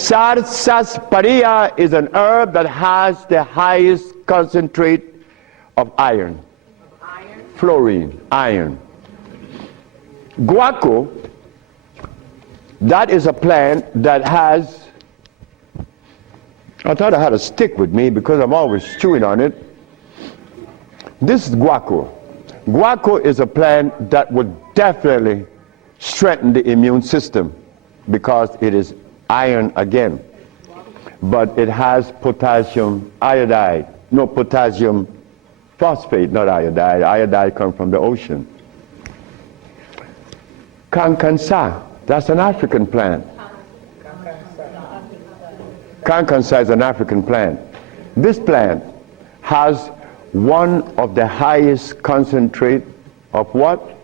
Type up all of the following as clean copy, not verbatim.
Sarsaparilla is an herb that has the highest concentrate of iron. Fluorine, iron. Guaco, that is a plant that has, I thought I had a stick with me because I'm always chewing on it. This is guaco. Guaco is a plant that would definitely strengthen the immune system because it is iron again. But it has potassium iodide, no, potassium phosphate, not iodide. Iodide comes from the ocean. Kankansa, that's an African plant. Kankansa is an African plant. This plant has one of the highest concentrate of what?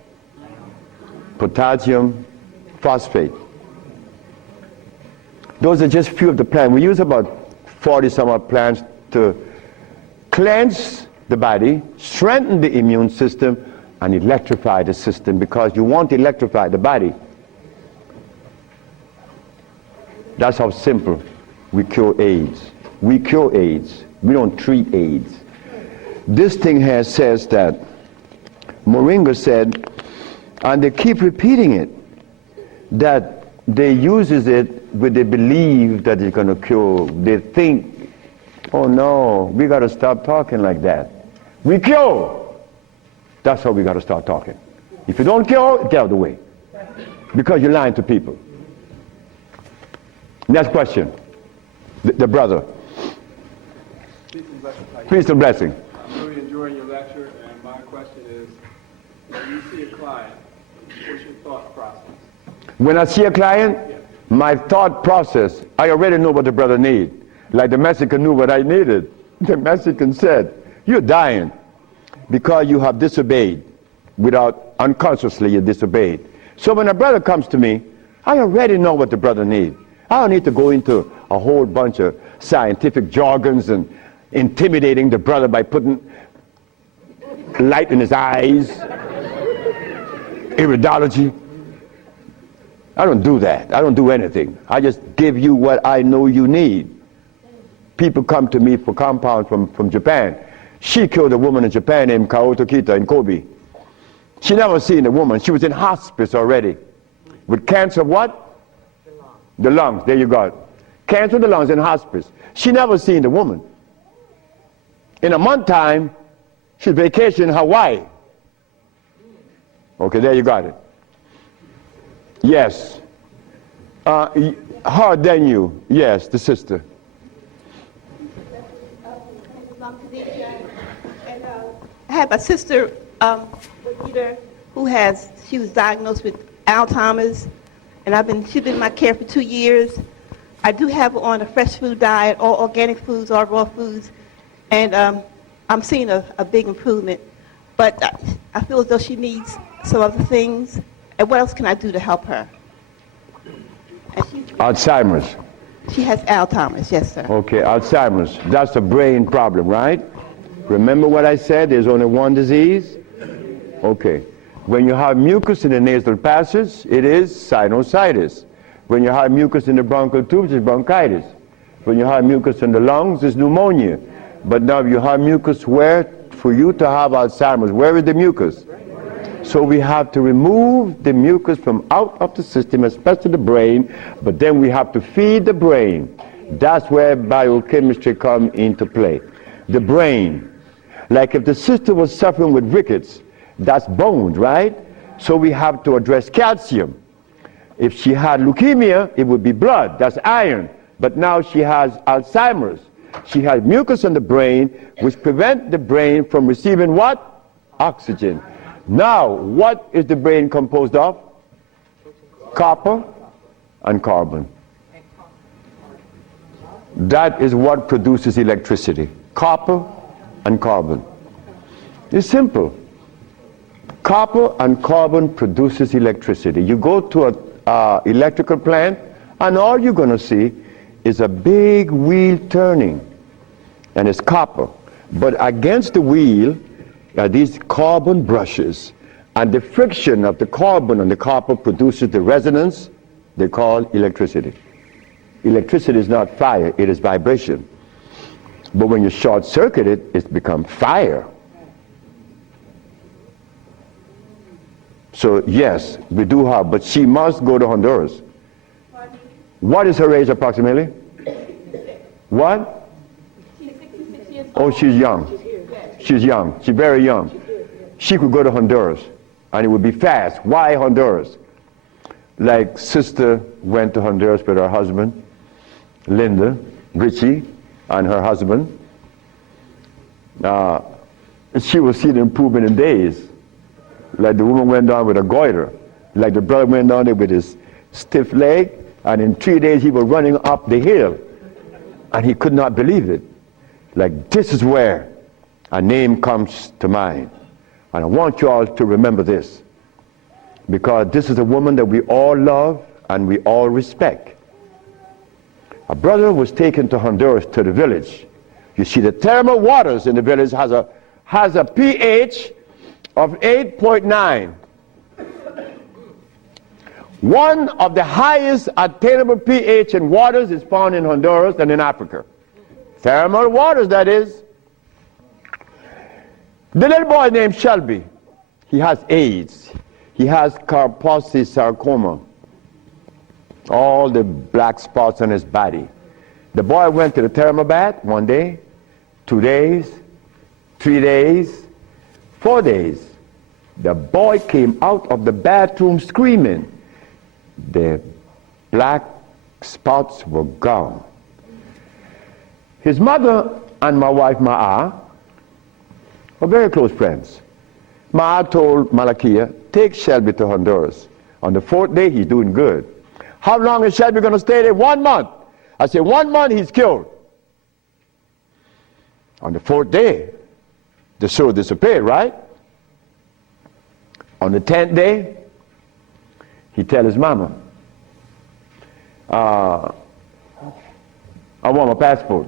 Potassium phosphate. Those are just a few of the plants. We use about 40 some odd plants to cleanse the body, strengthen the immune system, and electrify the system, because you want to electrify the body. That's how simple we cure AIDS. We cure AIDS. We don't treat AIDS. This thing here says that Moringa said, and they keep repeating it, that they uses it when they believe that it's going to cure. They think, oh no, we got to stop talking like that. We cure. That's how we got to start talking. If you don't cure, get out of the way, because you're lying to people. Next question. The brother. Peace and blessing. I'm really enjoying your lecture, and my question is, when you see a client, what's your thought process? When I see a client, my thought process, I already know what the brother needs. Like the Mexican knew what I needed. The Mexican said, you're dying because you have disobeyed. Unconsciously you disobeyed. So when a brother comes to me, I already know what the brother needs. I don't need to go into a whole bunch of scientific jargons and intimidating the brother by putting light in his eyes, iridology. I don't do that. I don't do anything. I just give you what I know you need. People come to me for compounds from Japan. She killed a woman in Japan named Kaoto Kita in Kobe. She never seen a woman. She was in hospice already with cancer of what? The lungs. There you go. Cancer of the lungs in hospice. She never seen the woman. In a month time, she's vacationing in Hawaii. Okay, there you got it. Yes. Her than you. Yes, the sister. I have a sister she was diagnosed with Alzheimer's, and she's been in my care for 2 years. I do have her on a fresh food diet, all organic foods, all raw foods, and I'm seeing a big improvement. But I feel as though she needs some other things. And what else can I do to help her? Alzheimer's. She has Alzheimer's, yes, sir. Okay, Alzheimer's. That's a brain problem, right? Remember what I said? There's only one disease? Okay. When you have mucus in the nasal passage, it is sinusitis. When you have mucus in the bronchial tubes, it's bronchitis. When you have mucus in the lungs, it's pneumonia. But now you have mucus where? For you to have Alzheimer's, where is the mucus? So we have to remove the mucus from out of the system, especially the brain, but then we have to feed the brain. That's where biochemistry comes into play. The brain. Like if the sister was suffering with rickets, that's bones, right? So we have to address calcium. If she had leukemia, it would be blood, that's iron. But now she has Alzheimer's. She has mucus in the brain, which prevents the brain from receiving what? Oxygen. Now, what is the brain composed of? Copper and carbon. That is what produces electricity. Copper and carbon. It's simple. Copper and carbon produces electricity. You go to an electrical plant, and all you're going to see is a big wheel turning, and it's copper. But against the wheel are these carbon brushes, and the friction of the carbon and the copper produces the resonance they call electricity. Electricity is not fire, it is vibration. But when you short circuit it, it's become fire. So yes, we do have, but she must go to Honduras. What is her age approximately? What? She's 66 years old. Oh, she's young. She's young. She's very young. She could go to Honduras, and it would be fast. Why Honduras? Like sister went to Honduras with her husband, Linda, Richie, and her husband. She will see the improvement in days. Like the woman went down with a goiter. Like the brother went down there with his stiff leg, and in 3 days he was running up the hill. And he could not believe it. Like, this is where a name comes to mind. And I want you all to remember this, because this is a woman that we all love and we all respect. A brother was taken to Honduras, to the village. You see, the thermal waters in the village has a pH of 8.9. One of the highest attainable pH in waters is found in Honduras and in Africa. Thermal waters, that is. The little boy named Shelby, he has AIDS. He has Kaposi sarcoma. All the black spots on his body. The boy went to the thermal bath 1 day, 2 days, 3 days, 4 days. The boy came out of the bathroom screaming. The black spots were gone. His mother and my wife Ma'a were very close friends. Ma'a told Malakia, take Shelby to Honduras. On the 4th day, he's doing good. How long is Shelby going to stay there? 1 month. I said, 1 month, he's cured. On the 4th day, the sore disappeared, right? On the 10th day, he tell his mama, I want my passport.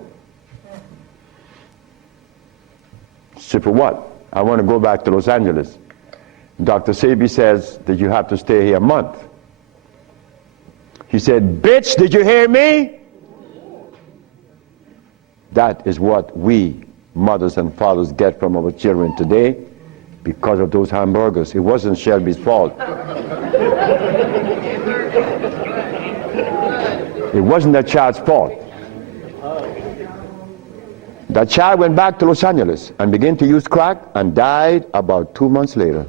She said, for what? I want to go back to Los Angeles. Dr. Sebi says that you have to stay here a month. He said, bitch, did you hear me? That is what we, mothers and fathers, get from our children today because of those hamburgers. It wasn't Shelby's fault. It wasn't that child's fault. That child went back to Los Angeles and began to use crack and died about 2 months later.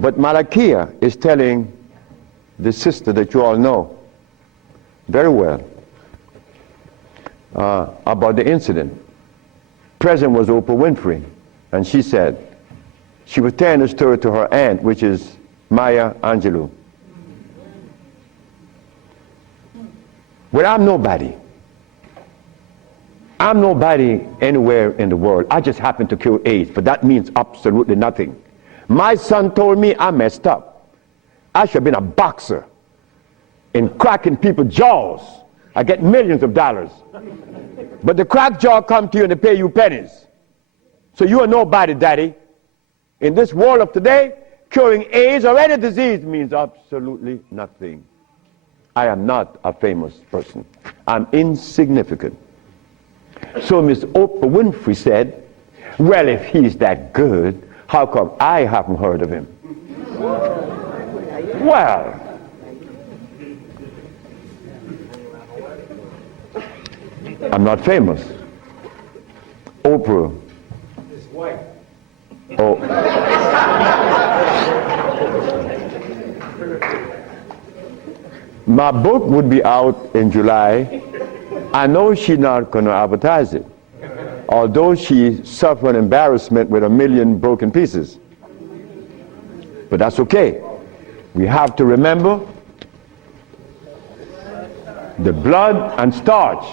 But Malakia is telling the sister that you all know very well about the incident. Present was Oprah Winfrey, and she said, she was telling the story to her aunt, which is Maya Angelou. Well, I'm nobody. I'm nobody anywhere in the world. I just happen to cure AIDS, but that means absolutely nothing. My son told me I messed up. I should have been a boxer in cracking people's jaws. I get millions of dollars. But the crack jaw come to you and they pay you pennies. So you are nobody, daddy. In this world of today, curing AIDS or any disease means absolutely nothing. I am not a famous person. I'm insignificant. So Miss Oprah Winfrey said, well, if he's that good, how come I haven't heard of him? Well, I'm not famous. Oprah. His wife. Oh. My book would be out in July. I know she's not going to advertise it, although she suffered embarrassment with 1 million broken pieces. But that's okay. We have to remember the blood and starch.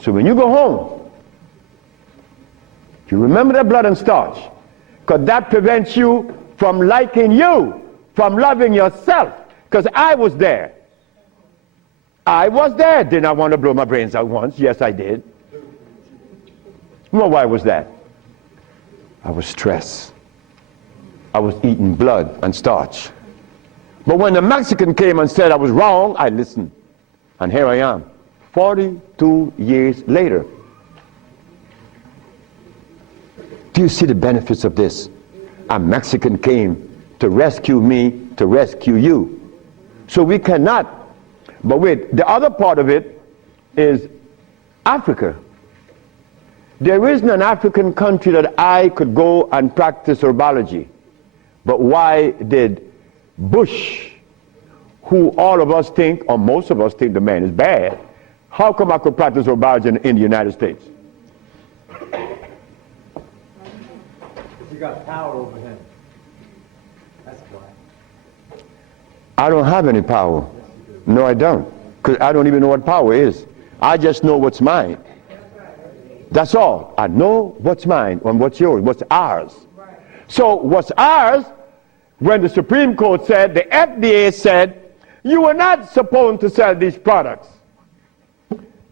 So when you go home, you remember the blood and starch, because that prevents you from liking you, from loving yourself, because I was there. I was there. Did I want to blow my brains out once? Yes, I did. Well, why was that? I was stressed. I was eating blood and starch. But when the Mexican came and said I was wrong, I listened. And here I am. 42 years later. Do you see the benefits of this? A Mexican came to rescue me, to rescue you. So we cannot. But wait, the other part of it is Africa. There isn't an African country that I could go and practice herbology. But why did Bush, who all of us think, or most of us think the man is bad, how come I could practice herbology in the United States? You got power over him. That's why. I don't have any power. No, I don't. Because I don't even know what power is. I just know what's mine. That's all. I know what's mine and what's yours, what's ours. So what's ours, when the Supreme Court said, the FDA said, you are not supposed to sell these products.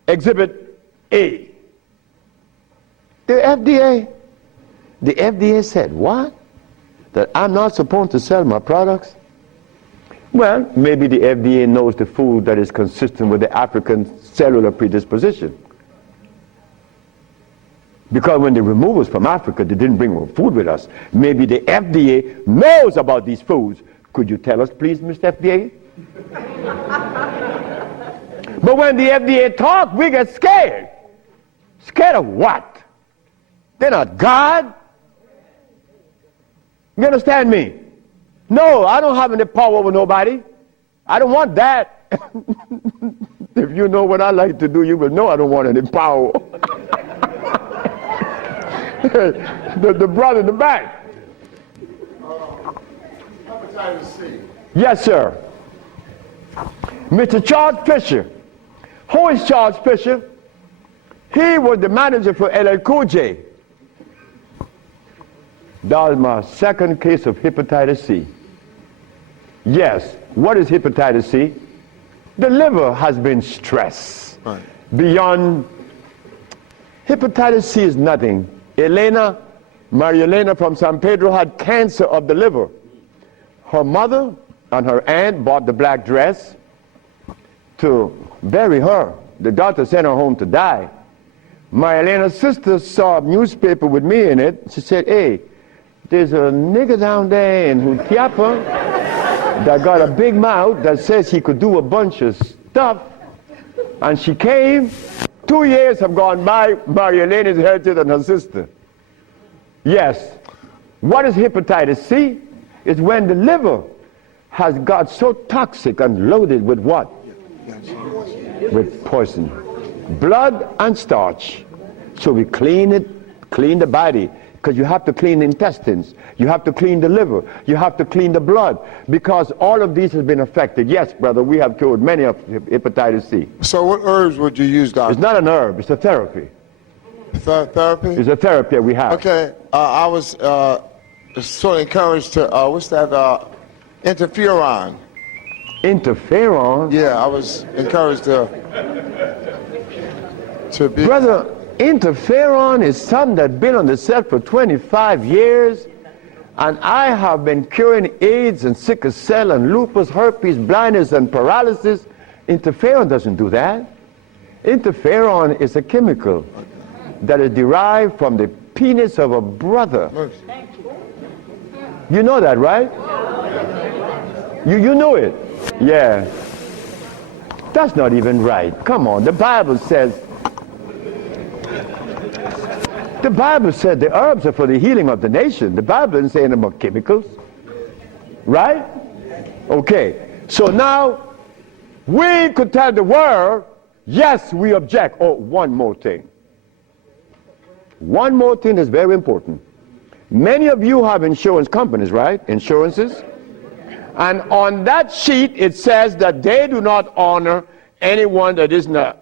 Exhibit A. The FDA said, what? That I'm not supposed to sell my products? Well, maybe the FDA knows the food that is consistent with the African cellular predisposition. Because when they removed us from Africa, they didn't bring food with us. Maybe the FDA knows about these foods. Could you tell us, please, Mr. FDA? But when the FDA talks, we get scared. Scared of what? They're not God. You understand me? No, I don't have any power over nobody. I don't want that. If you know what I like to do, you will know I don't want any power. the brother in the back. Hepatitis C. Yes, sir. Mr. Charles Fisher. Who is Charles Fisher? He was the manager for LL Cool J. That was my second case of hepatitis C. Yes. What is hepatitis C? The liver has been stressed. Right. Beyond. Hepatitis C is nothing. Maria Elena from San Pedro had cancer of the liver. Her mother and her aunt bought the black dress to bury her. The doctor sent her home to die. Maria Elena's sister saw a newspaper with me in it. She said, hey, there's a nigger down there in Jutiapa that got a big mouth that says he could do a bunch of stuff. And she came. 2 years have gone by. Maria Elena is healthier than her sister. Yes. What is hepatitis C? It's when the liver has got so toxic and loaded with what? With poison. Blood and starch. So we clean it, clean the body. Because you have to clean the intestines. You have to clean the liver. You have to clean the blood. Because all of these has been affected. Yes, brother, we have cured many of hepatitis C. So what herbs would you use, doctor? It's not an herb, it's a therapy. Therapy? It's a therapy we have. Okay, I was sort of encouraged to, what's that, interferon. Interferon? Yeah, I was encouraged to be... Brother, interferon is something that's been on the set for 25 years, and I have been curing AIDS and sickle cell and lupus, herpes, blindness, and paralysis. Interferon doesn't do that. Interferon is a chemical that is derived from the penis of a brother. You know that, right? You know it. Yeah. That's not even right. Come on, the Bible says the herbs are for the healing of the nation. The Bible isn't saying about chemicals. Right? Okay. So now, we could tell the world, yes, we object. Oh, one more thing. One more thing is very important. Many of you have insurance companies, right? Insurances. And on that sheet, it says that they do not honor anyone that isn't an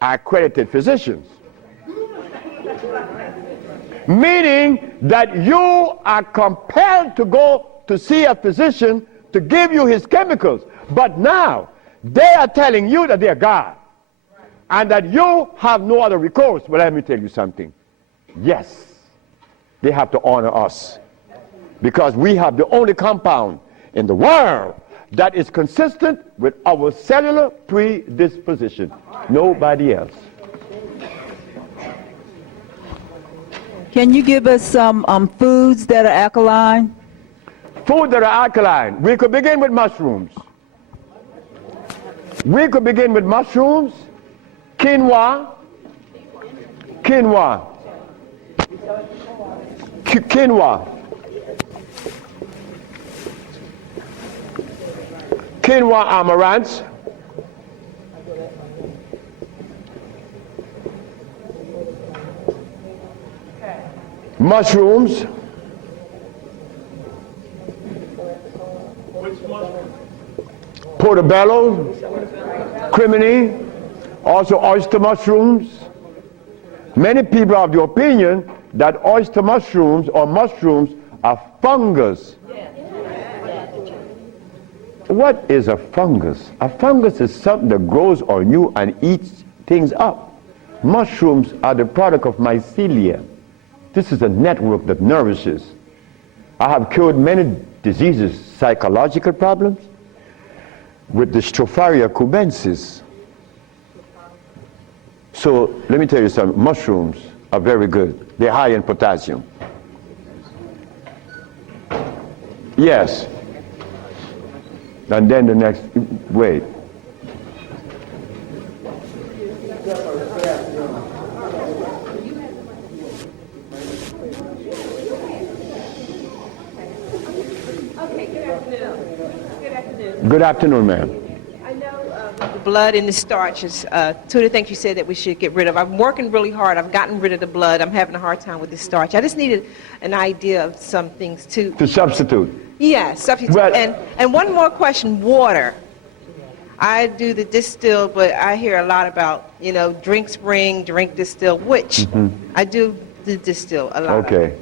accredited physician. Meaning that you are compelled to go to see a physician to give you his chemicals. But now, they are telling you that they are God. And that you have no other recourse. Well, let me tell you something. Yes, they have to honor us. Because we have the only compound in the world that is consistent with our cellular predisposition. Nobody else. Can you give us some foods that are alkaline? Food that are alkaline. We could begin with mushrooms. We could begin with mushrooms, quinoa, quinoa, quinoa, quinoa amaranth, mushrooms, portobello, crimini, also oyster mushrooms. Many people are of the opinion that oyster mushrooms or mushrooms are fungus. What is a fungus? A fungus is something that grows on you and eats things up. Mushrooms are the product of mycelia. This is a network that nourishes. I have cured many diseases, psychological problems, with the Stropharia cubensis. So let me tell you something, mushrooms are very good. They're high in potassium. Yes. And then the next, wait. Good afternoon, ma'am. I know the blood and the starch is two of the things you said that we should get rid of. I'm working really hard. I've gotten rid of the blood. I'm having a hard time with the starch. I just needed an idea of some things too. To substitute. Yeah, substitute. Well, and one more question, water. I do the distill, but I hear a lot about, drink spring, drink distill, which I do the distill a lot. Okay.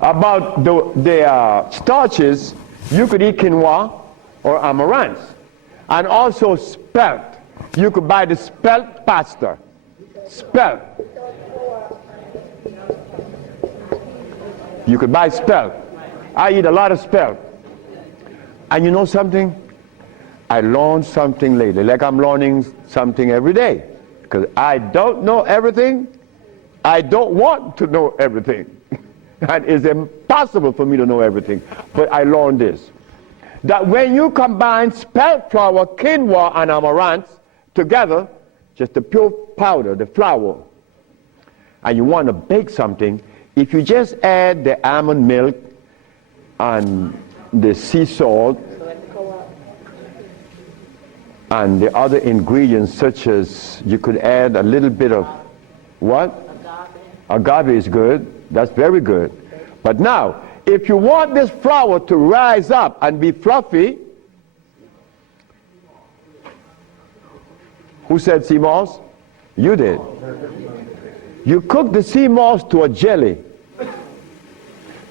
About the starches, you could eat quinoa or amaranth. And also spelt. You could buy the spelt pasta. Spelt. You could buy spelt. I eat a lot of spelt. And you know something? I learned something lately, like I'm learning something every day. Because I don't know everything. I don't want to know everything. And it's impossible for me to know everything. But I learned this. That when you combine spelt flour, quinoa, and amaranth together, just the pure powder, the flour, and you want to bake something, if you just add the almond milk and the sea salt and the other ingredients, such as you could add a little bit of what? Agave is good. That's very good. But now, if you want this flour to rise up and be fluffy, who said sea moss? You did. You cook the sea moss to a jelly,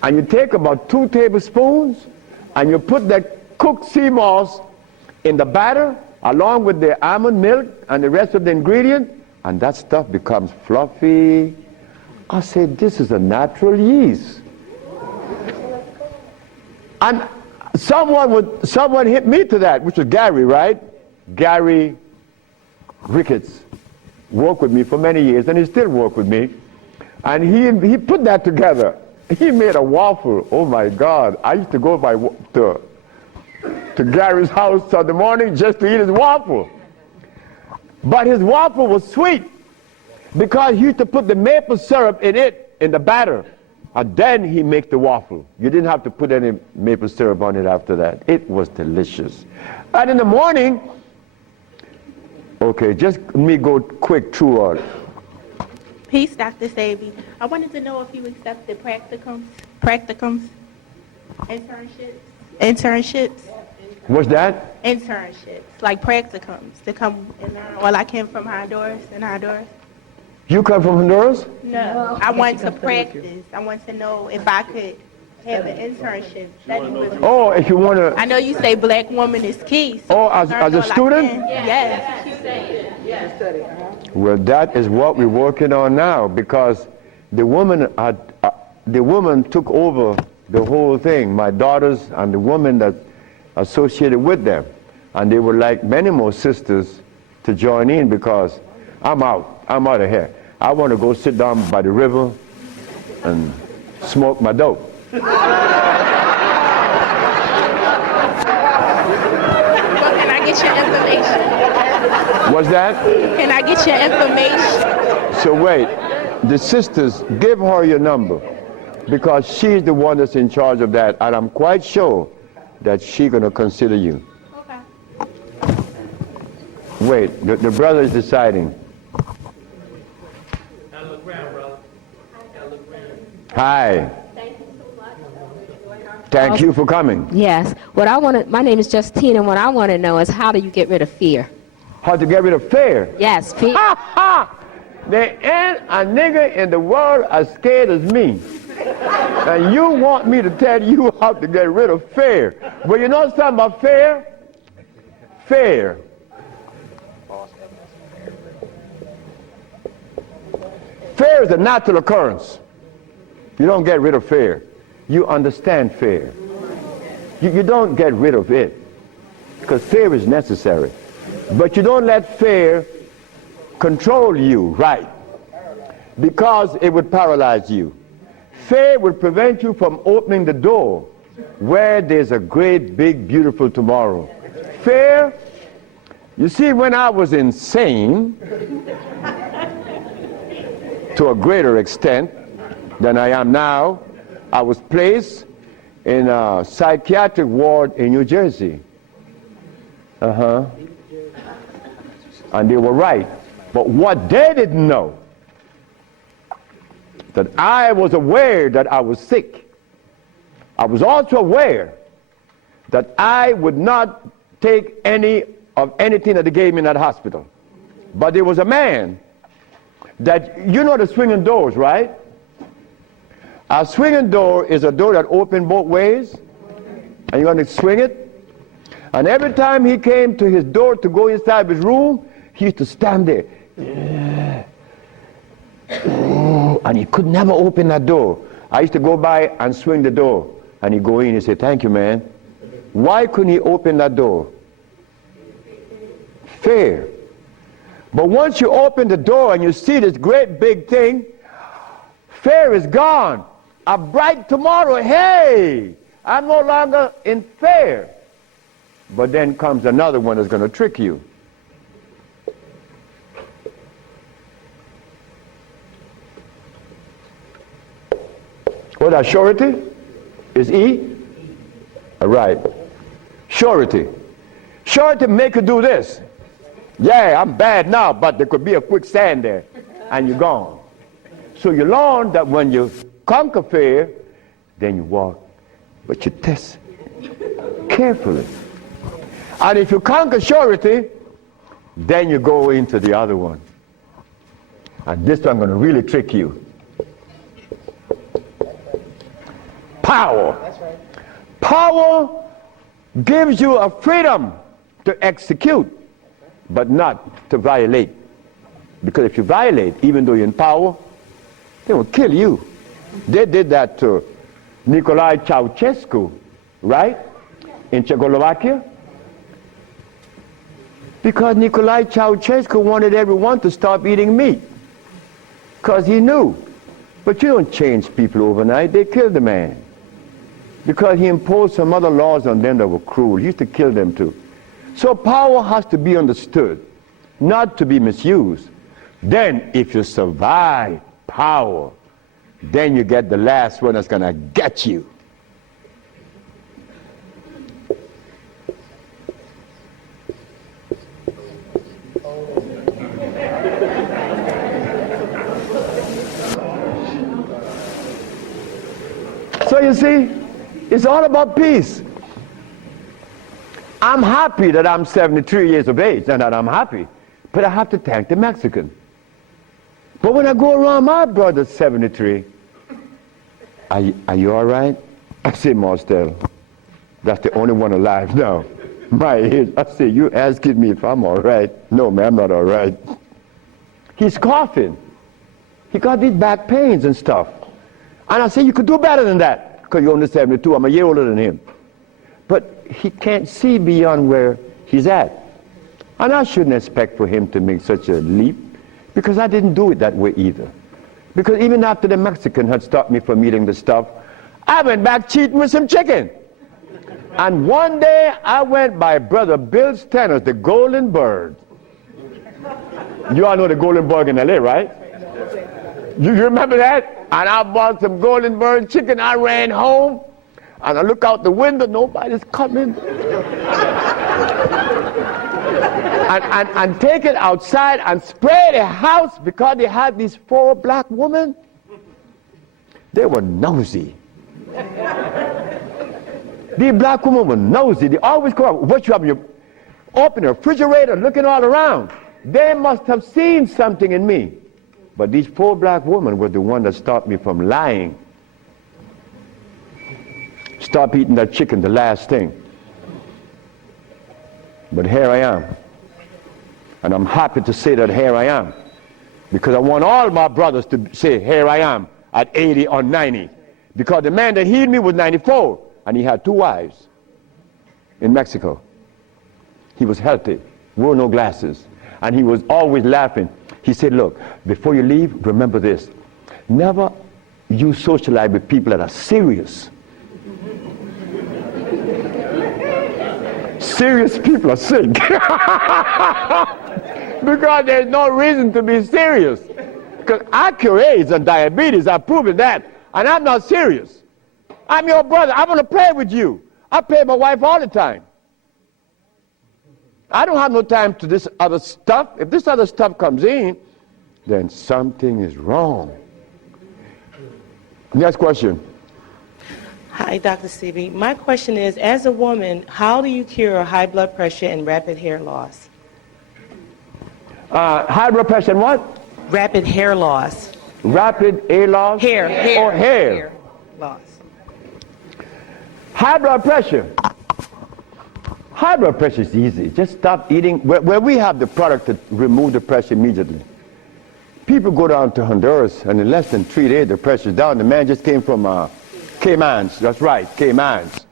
and you take about 2 tablespoons, and you put that cooked sea moss in the batter, along with the almond milk and the rest of the ingredient, and that stuff becomes fluffy. I said, this is a natural yeast. And someone hit me to that, which was Gary, right? Gary Ricketts worked with me for many years, and he still works with me. And he put that together. He made a waffle. Oh my God! I used to go to Gary's house in the morning just to eat his waffle. But his waffle was sweet because he used to put the maple syrup in the batter. And then he make the waffle. You didn't have to put any maple syrup on it after that. It was delicious. And in the morning, okay, just let me go quick through all. Peace, Dr. Sebi. I wanted to know if you accepted practicums, internships. What's that? Internships, like practicums, to come and learn. Well, I came from Honduras. You come from Honduras? No, I want to practice. I want to know if I could have an internship. Oh, if you want to. I know you say black woman is key. So Oh, as a student? Yes. Well, that is what we're working on now, because the woman took over the whole thing. My daughters and the women that associated with them, and they were like many more sisters to join in, because I'm out. I'm out of here. I want to go sit down by the river and smoke my dope. Well, can I get your information? What's that? Can I get your information? So wait, the sisters, give her your number, because she's the one that's in charge of that, and I'm quite sure that she's going to consider you. Okay. Wait, the brother is deciding. Hi. Thank you for coming. Yes. What I want to, my name is Justine, and what I want to know is how do you get rid of fear? How to get rid of fear? Yes, fear. Ha ha! There ain't a nigga in the world as scared as me. And you want me to tell you how to get rid of fear. Well, you know something about fear? Fear. Fear is a natural occurrence. You don't get rid of fear. You understand fear. You don't get rid of it, because fear is necessary. But you don't let fear control you, right? Because it would paralyze you. Fear would prevent you from opening the door where there's a great, big, beautiful tomorrow. Fear, you see, when I was insane, to a greater extent than I am now, I was placed in a psychiatric ward in New Jersey. And they were right. But what they didn't know, that I was aware that I was sick. I was also aware that I would not take any of anything that they gave me in that hospital. But there was a man that, you know the swinging doors, right? A swinging door is a door that opens both ways, and you're going to swing it. And every time he came to his door to go inside his room, he used to stand there. And he could never open that door. I used to go by and swing the door, and he'd go in and say, "Thank you, man." Why couldn't he open that door? Fear. But once you open the door and you see this great big thing, fear is gone. A bright tomorrow, hey, I'm no longer in fear. But then comes another one that's going to trick you. What that surety? Is E? All right. Surety. Surety make you do this. Yeah, I'm bad now, but there could be a quicksand there, and you're gone. So you learn that when you conquer fear, then you walk, but you test carefully. And if you conquer surety, then you go into the other one. And this one I'm going to really trick you. Power. That's right. Power gives you a freedom to execute, but not to violate. Because if you violate, even though you're in power, they will kill you. They did that to Nicolae Ceausescu, right? In Czechoslovakia. Because Nicolae Ceausescu wanted everyone to stop eating meat. Because he knew. But you don't change people overnight. They killed the man. Because he imposed some other laws on them that were cruel. He used to kill them too. So power has to be understood, not to be misused. Then if you survive power, then you get the last one that's going to get you. So you see, it's all about peace. I'm happy that I'm 73 years of age and that I'm happy, but I have to thank the Mexican. But when I go around my brother 73, are you all right? I say, Marcel, that's the only one alive now. My age. I say, you asking me if I'm all right? No, man, I'm not all right. He's coughing. He got these back pains and stuff. And I say, you could do better than that, because you're only 72. I'm a year older than him. But he can't see beyond where he's at. And I shouldn't expect for him to make such a leap. Because I didn't do it that way either. Because even after the Mexican had stopped me from eating the stuff, I went back cheating with some chicken. And one day I went by Brother Bill Stenner's, the Golden Bird. You all know the Golden Bird in LA, right? You remember that? And I bought some Golden Bird chicken. I ran home and I look out the window, nobody's coming. and take it outside and spray the house because they had these 4 black women. They were nosy. These black women were nosy. They always come up, what you have in your, open the refrigerator, looking all around. They must have seen something in me. But these 4 black women were the one that stopped me from lying. Stop eating that chicken, the last thing. But here I am. And I'm happy to say that here I am. Because I want all my brothers to say, here I am, at 80 or 90. Because the man that healed me was 94, and he had 2 wives in Mexico. He was healthy, wore no glasses, and he was always laughing. He said, look, before you leave, remember this. Never you socialize with people that are serious. Serious people are sick. Because there's no reason to be serious. Because I cure AIDS and diabetes, I've proven that. And I'm not serious. I'm your brother. I want to play with you. I play with my wife all the time. I don't have no time to this other stuff. If this other stuff comes in, then something is wrong. Next question. Hi, Dr. Sebi. My question is, as a woman, how do you cure high blood pressure and rapid hair loss? High blood pressure and what? Rapid hair loss. Rapid hair loss? Hair. Or hair? Hair loss. High blood pressure. High blood pressure is easy. Just stop eating. Where we have the product to remove the pressure immediately. People go down to Honduras, and in less than 3 days, the pressure's down. The man just came from Caymans. That's right, Caymans.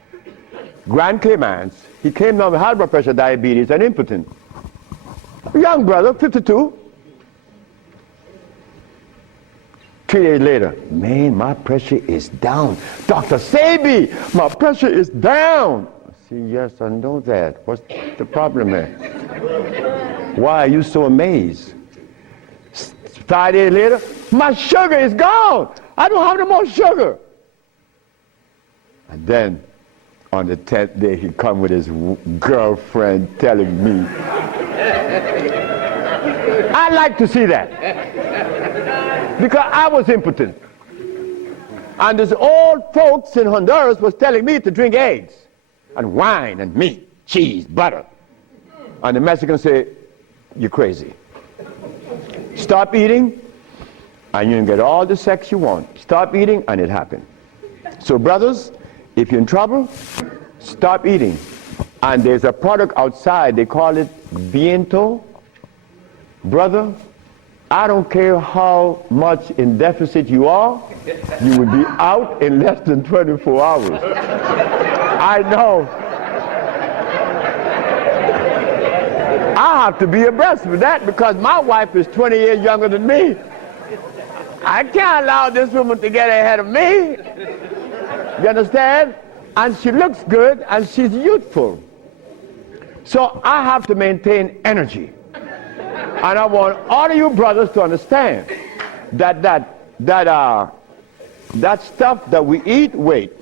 Grand Caymans. He came down with high blood pressure, diabetes, and impotent. A young brother, 52. 3 days later, man, my pressure is down. Dr. Sebi, my pressure is down. I say, yes, I know that. What's the problem, man? Why are you so amazed? 5 days later, my sugar is gone. I don't have no more sugar. And then, on the 10th day, he come with his girlfriend telling me. I like to see that. Because I was impotent. And these old folks in Honduras was telling me to drink eggs and wine and meat, cheese, butter. And the Mexicans say, you're crazy. Stop eating and you can get all the sex you want. Stop eating and it happened. So brothers, if you're in trouble, stop eating. And there's a product outside, they call it Viento. Brother, I don't care how much in deficit you are, you will be out in less than 24 hours. I know. I have to be abreast with that because my wife is 20 years younger than me. I can't allow this woman to get ahead of me. You understand? And she looks good and she's youthful. So I have to maintain energy. And I want all of you brothers to understand that stuff that we eat, wait.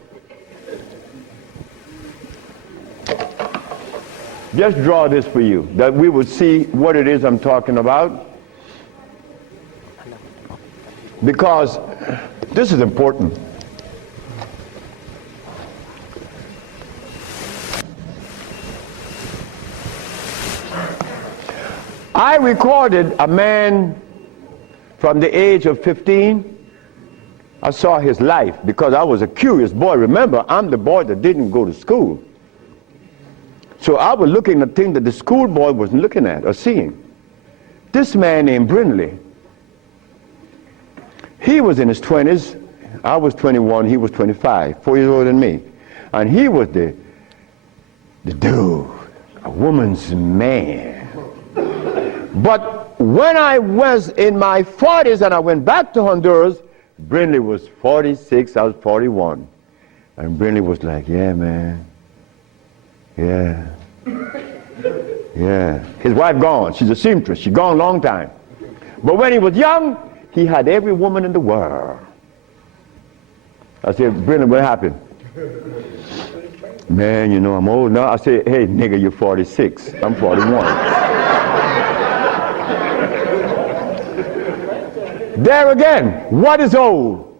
Just draw this for you, that we would see what it is I'm talking about. Because this is important. I recorded a man from the age of 15. I saw his life because I was a curious boy. Remember, I'm the boy that didn't go to school. So I was looking at things that the school boy wasn't looking at or seeing. This man named Brindley, he was in his 20s. I was 21, he was 25, 4 years older than me. And he was the dude, a woman's man. But when I was in my 40s and I went back to Honduras, Brindley was 46, I was 41. And Brindley was like, yeah, man. Yeah. Yeah. His wife gone. She's a seamstress. She's gone a long time. But when he was young, he had every woman in the world. I said, Brindley, what happened? Man, you know, I'm old now. I said, hey, nigga, you're 46. I'm 41. There again, what is old?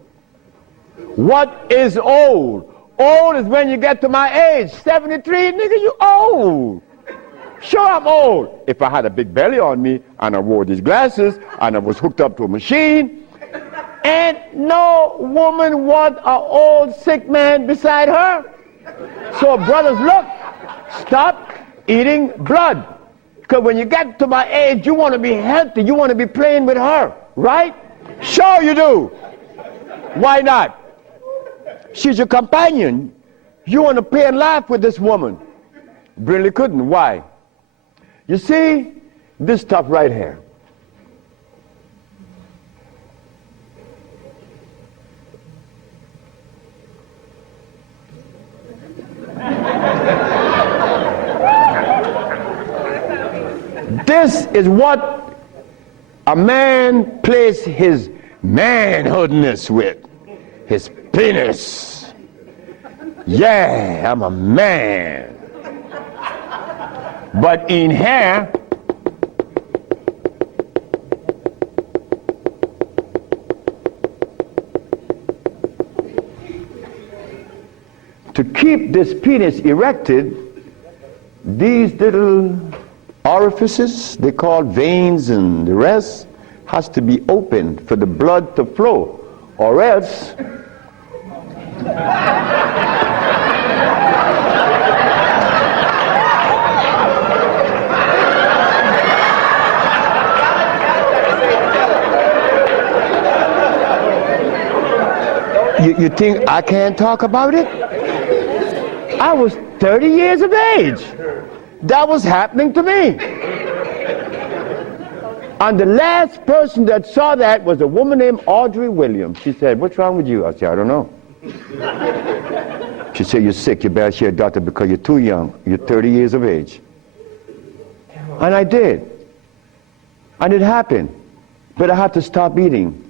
What is old? Old is when you get to my age. 73, nigga, you old. Sure, I'm old. If I had a big belly on me and I wore these glasses and I was hooked up to a machine, and no woman want an old sick man beside her. So brothers, look, stop eating blood. Because when you get to my age, you want to be healthy. You want to be playing with her, right? Sure you do. Why not? She's your companion. You want to play and laugh with this woman. Brindley couldn't. Why? You see, this stuff right here. This is what a man plays his manhoodness with, his penis. Yeah, I'm a man. But in here, to keep this penis erected, these little orifices, they call veins and the rest, has to be opened for the blood to flow, or else you think I can't talk about it? I was 30 years of age. That was happening to me. And the last person that saw that was a woman named Audrey Williams. She said, what's wrong with you? I said, I don't know. She said, you're sick. You better see a doctor because you're too young. You're 30 years of age. And I did. And it happened. But I had to stop eating.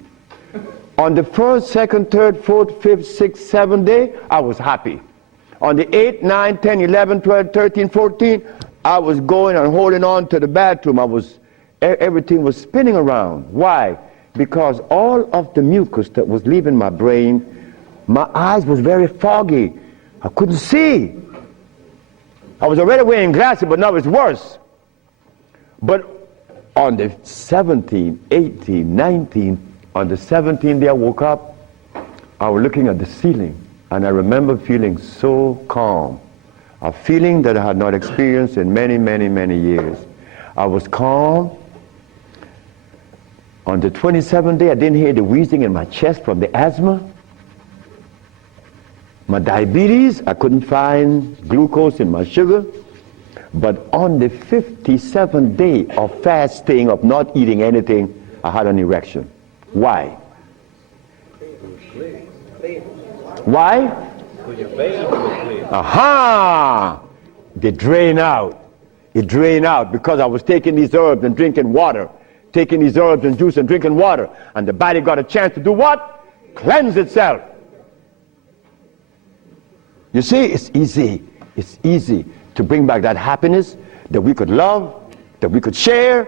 On the first, second, third, fourth, fifth, sixth, seventh day, I was happy. On the 8th, 9th, 10th, 11th, 12th, 13th, 14th, I was going and holding on to the bathroom. Everything was spinning around. Why? Because all of the mucus that was leaving my brain, my eyes was very foggy. I couldn't see. I was already wearing glasses, but now it's worse. But on the 17th, 18th, 19th, on the 17th day I woke up, I was looking at the ceiling, and I remember feeling so calm. A feeling that I had not experienced in many, many, many years. I was calm. On the 27th day, I didn't hear the wheezing in my chest from the asthma. My diabetes, I couldn't find glucose in my sugar. But on the 57th day of fasting, of not eating anything, I had an erection. Why? Why? Aha! They drain out. It drained out because I was taking these herbs and drinking water. Taking these herbs and juice and drinking water. And the body got a chance to do what? Cleanse itself. You see, it's easy. It's easy to bring back that happiness that we could love, that we could share,